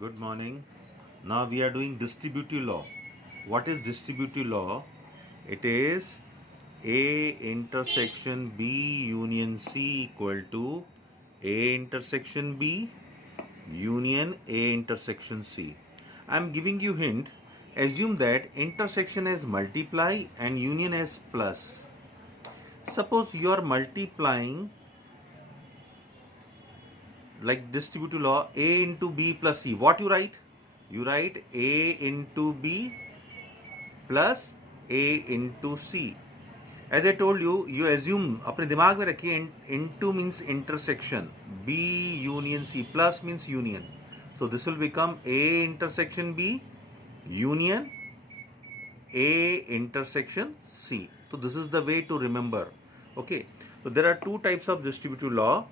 Good morning. Now we are doing distributive law. What is distributive law? It is A intersection B union C equal to A intersection B union A intersection C. I am giving you hint. Assume that intersection as multiply and union as plus. Suppose you are multiplying like distributive law A into B plus C. What you write? You write A into B plus A into C. As I told you, you assume अपने दिमाग में रखिए into means intersection, B union C plus means union. So this will become A intersection B union A intersection C. So this is the way to remember. Okay. So there are two types of distributive law.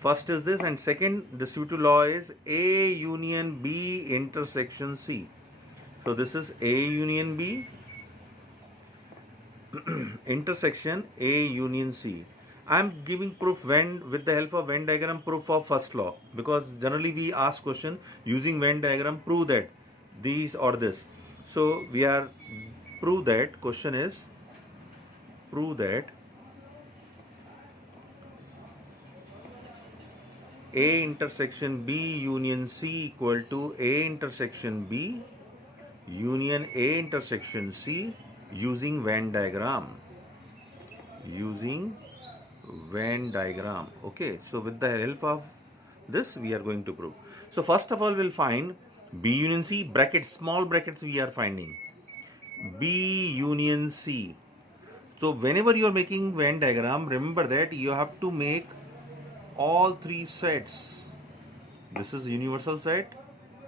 First is this, and second distributive law is A union B intersection C. So this is A union B intersection A union C. I am giving proof with the help of Venn diagram proof of first law, because generally we ask question using Venn diagram, prove that these or this. So we are prove that question is prove that A intersection B union C equal to A intersection B union A intersection C using Venn diagram. Okay, so with the help of this we are going to prove. So first of all we'll find B union C, brackets, small brackets we are finding B union C. So whenever you are making Venn diagram, remember that you have to make all three sets. This is universal set,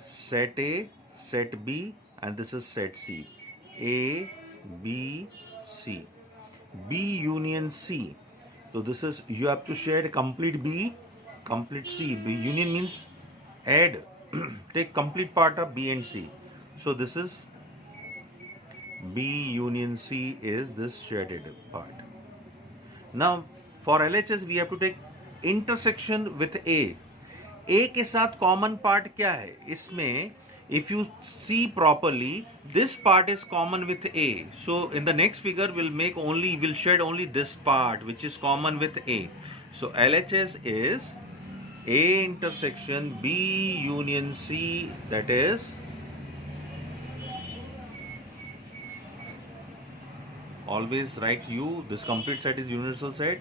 set A, set B, and this is set C. A, B, C. B union C. So this is, you have to share complete B, complete C. B union means add, take complete part of B and C. So this is B union C is this shaded part. Now for LHS we have to take intersection with A. A के साथ common part क्या है? इसमें if you see properly, this part is common with A. So in the next figure we'll shed only this part which is common with A. So LHS is A intersection B union C, that is always write U, this complete set is universal set,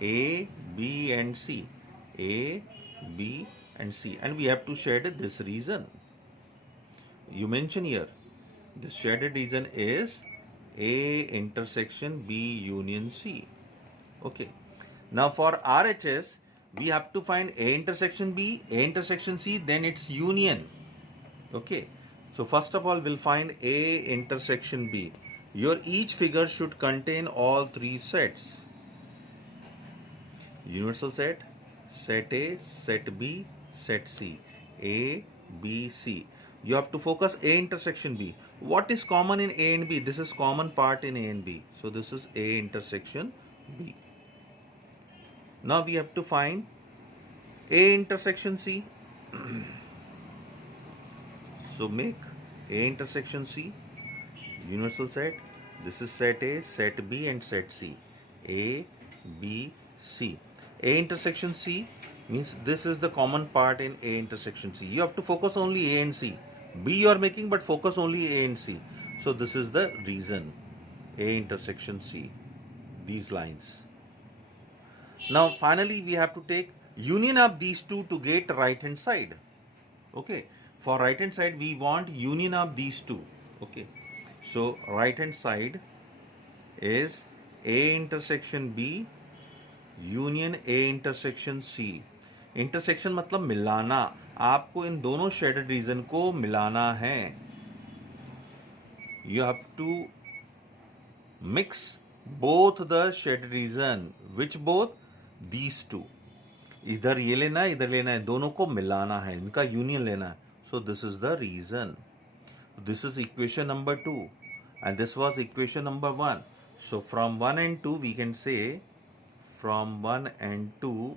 A, B and C. A, B and C, and we have to shed this region. You mention here the shaded region is A intersection B union C. Okay. Now for RHS we have to find A intersection B, A intersection C, then its union. Okay. So first of all we'll find A intersection B. Your each figure should contain all three sets. Universal set, set A, set B, set C. A, B, C. You have to focus A intersection B. What is common in A and B? This is common part in A and B. So this is A intersection B. Now we have to find A intersection C. So make A intersection C. Universal set. This is set A, set B and set C. A, B, C. A intersection C means this is the common part in A intersection C. You have to focus only A and C. B you are making, but focus only A and C. So this is the reason. A intersection C. These lines. Now finally we have to take union of these two to get right hand side. Okay. For right hand side we want union of these two. Okay. So right hand side is A intersection B union A intersection C. Intersection मतलब मिलाना, आपको इन दोनों shaded region को मिलाना है. You have to mix both the shaded region. Which both? These two. इधर ये लेना है, इधर लेना है, दोनों को मिलाना है, इनका यूनियन लेना है. So this is the region. This is equation number 2 and this was equation number 1. So from 1 and 2 we can say, from 1 and 2,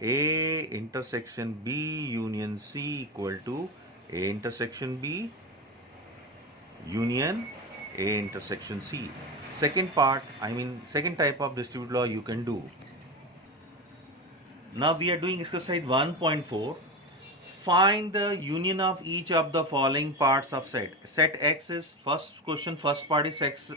A intersection B union C equal to A intersection B, union A intersection C. Second type of distributive law you can do. Now we are doing exercise 1.4. Find the union of each of the following parts of set. Set X is, first question, first part is X.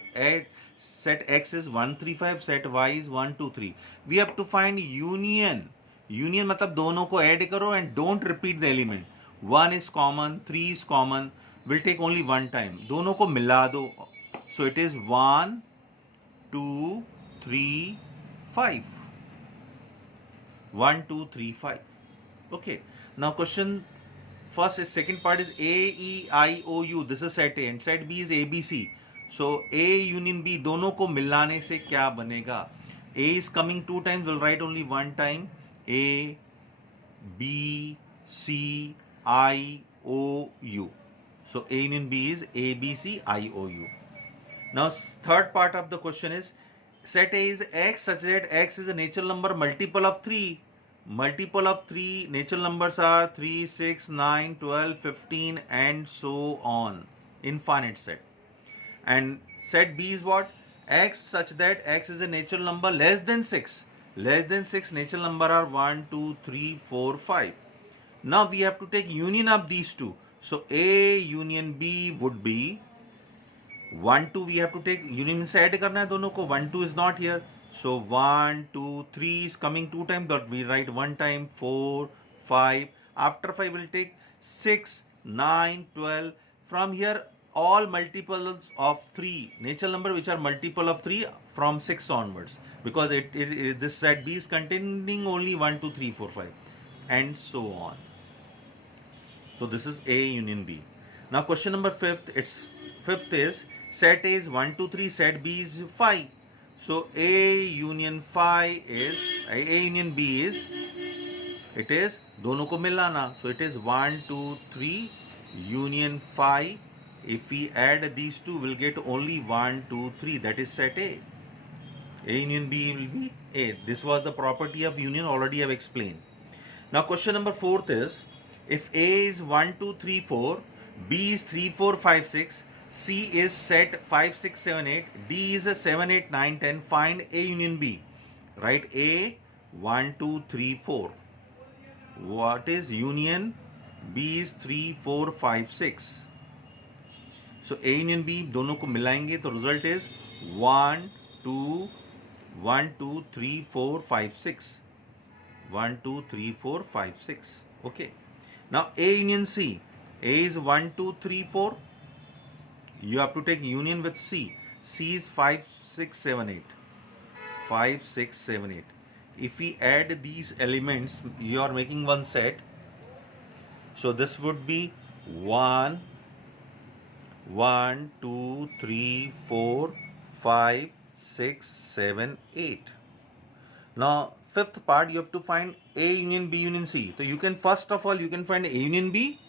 Set X is 1, 3, 5. Set Y is 1, 2, 3. We have to find union. Union मतलब दोनों को add करो and don't repeat the element. 1 is common, 3 is common. Will take only one time. दोनों को मिला दो. So it is 1, 2, 3, 5. 1, 2, 3, 5. Okay. Now question first is, second part is A, E, I, O, U. This is set A and set B is A, B, C. So A union B दोनों को मिलाने से क्या बनेगा? A is coming 2 times. We'll write only 1 time. A, B, C, I, O, U. So A union B is A, B, C, I, O, U. Now third part of the question is, set A is X such that X is a natural number multiple of 3. Multiple of 3 natural numbers are 3, 6, 9, 12, 15 and so on. Infinite set. And set B is what? X such that X is a natural number less than 6. Less than 6 natural number are 1, 2, 3, 4, 5. Now we have to take union of these two. So A union B would be 1, 2. We have to take union से add करना है दोनों को. 1, 2 is not here. So 1, 2, 3 is coming 2 times, but we write 1 time. 4, 5. After 5 we'll take 6, 9, 12. From here all multiples of 3, natural number which are multiple of 3 from 6 onwards, because this set B is containing only 1, 2, 3, 4, 5 and so on. So this is A union B. Now question number fifth is set A is 1, 2, 3, set B is 5. So A union B is, it is दोनों को मिलाना. So it is 1, 2, 3 union 5. If we add these two, we'll get only 1, 2, 3. That is set A. A union B will be A. This was the property of union, already I have explained. Now question number fourth is, if A is 1, 2, 3, 4, B is 3, 4, 5, 6, C is set 5, 6, 7, 8, D is a 7, 8, 9, 10, find A union B. Write A 1, 2, 3, 4. What is union? B is 3, 4, 5, 6. So A union B दोनों को मिलाएंगे तो result is 1, 2, 3, 4, 5, 6. 1, 2, 3, 4, 5, 6. Okay. Now A union C. A is 1, 2, 3, 4. You have to take union with C. C is 5, 6, 7, 8. 5, 6, 7, 8. If we add these elements, you are making one set. So this would be 1, 2, 3, 4, 5, 6, 7, 8. Now fifth part, you have to find A union B union C. So you can, first of all, you can find A union B,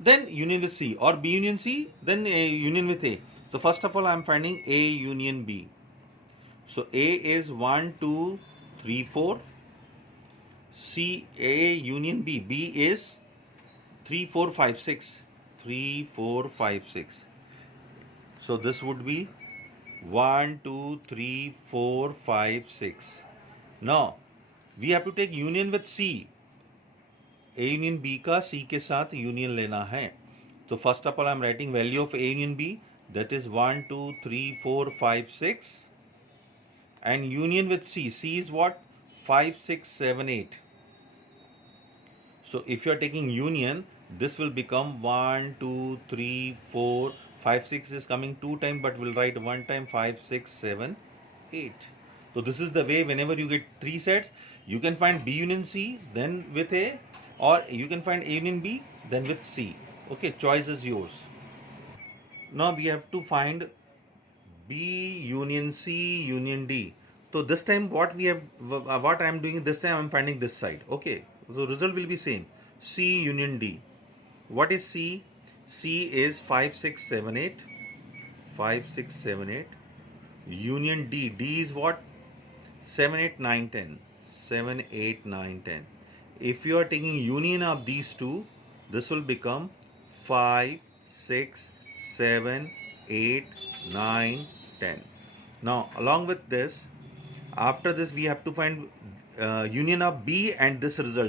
then union with C, or B union C, then A union with A. So first of all, I am finding A union B. So A is 1, 2, 3, 4. C, A union B. B is 3, 4, 5, 6. 3, 4, 5, 6. So this would be 1, 2, 3, 4, 5, 6. Now we have to take union with C. A union B का C के साथ union लेना है. So first of all, I am writing value of A union B. That is 1, 2, 3, 4, 5, 6. And union with C. C is what? 5, 6, 7, 8. So if you are taking union, this will become 1, 2, 3, 4, 5, 6 is coming 2 times, but we'll write 1 time. 5, 6, 7, 8. So this is the way, whenever you get 3 sets, you can find B union C, then with A, or you can find A union B, then with C. Okay, choice is yours. Now we have to find B union C union D. So this time what I am doing this time, I am finding this side. Okay, so result will be same. C union D. What is C? C is 5, 6, 7, 8. 5, 6, 7, 8. Union D. D is what? 7, 8, 9, 10. 7, 8, 9, 10. If you are taking union of these two, this will become 5, 6, 7, 8, 9, 10. Now along with this, after this we have to find union of B and this result.